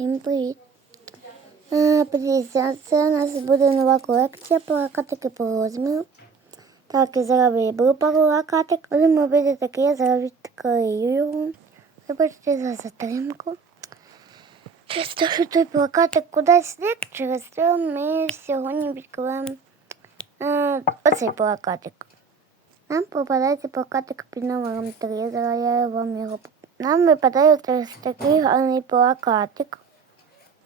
Всім привіт. Подивіться, це у нас буде нова колекція плакатики по розміру. Так, я зараз виберу пару плакатик. Будемо робити такий, я зараз відкрию його. Вибачте за затримку. Через те, що той плакатик кудись зник, через це ми сьогодні відкриємо е, оцей плакатик. Нам попадається плакатик під номером 3. Зараз я вам його Нам випадає ось такий гарний плакатик.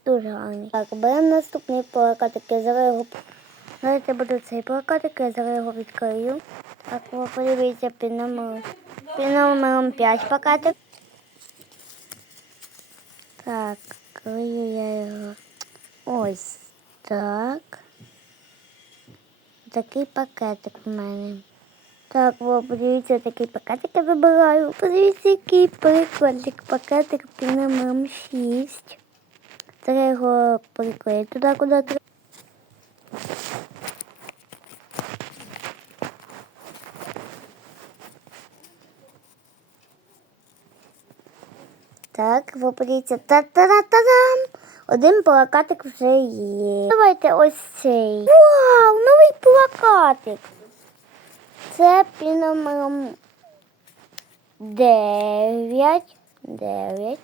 Дуже гарний. Так, беремо наступний плакатик. Я зараз його. Давайте буде цей плакатик, я зараз його відкрию. Так, ви подивіться під номером, під номером 5 плакатик. Так, крию я його. Ось так. Такий пакетик в мене. Так, о, подивіться, такий пакетик я вибираю. Подивіться, який прикладик. Пакетик під номером 6. Треба його приклеїти туди, куди треба. Так, ви подивіться. Та-та-та-та-дам! Один плакатик вже є. Давайте ось цей. Вау, новий плакатик. Це під номером 9. 9.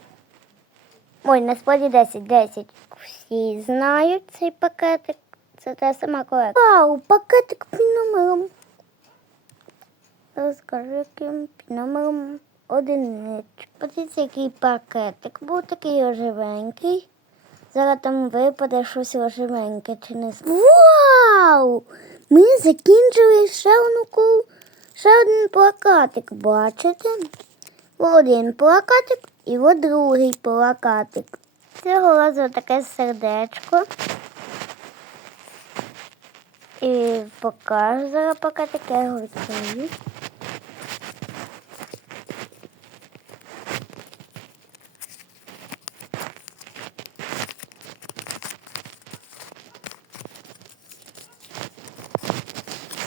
Ой, насправді 10. 10. Всі знають цей пакетик. Це та сама колекція. Вау, пакетик під номером. Яким під номером. Подивіться, який пакетик. Був такий оживенький. Зараз там випаде щось оживеньке чи не Вау! Ми закінчили ще одну ще один плакатик. Бачите? Один плакатик і от другий плакатик. Цього разу таке сердечко. І покажу зараз плакатик, я його.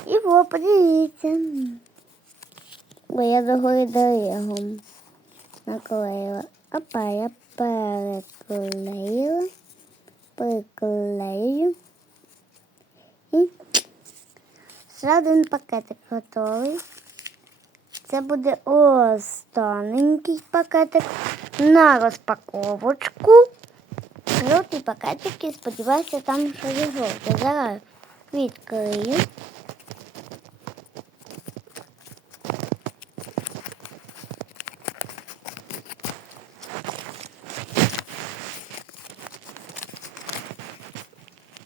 І во, подивіться. Бо я догори дорогом наклеїла. Опа, я переклеїла, приклею. І ще один пакетик готовий. Це буде останній пакетик на розпаковочку. Жовтий пакетик і сподіваюся, там щось жовте. Зараз відкрию.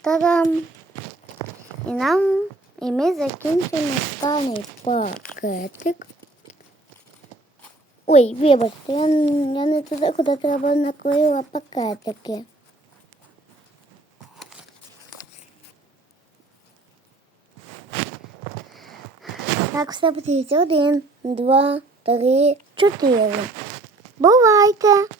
Та-дам! І нам, і ми закінчимо останній пакетик. Ой, вибачте, я, я не туди, куди треба наклеїла пакетики. Так, все подивіться. Один, два, три, чотири. Бувайте!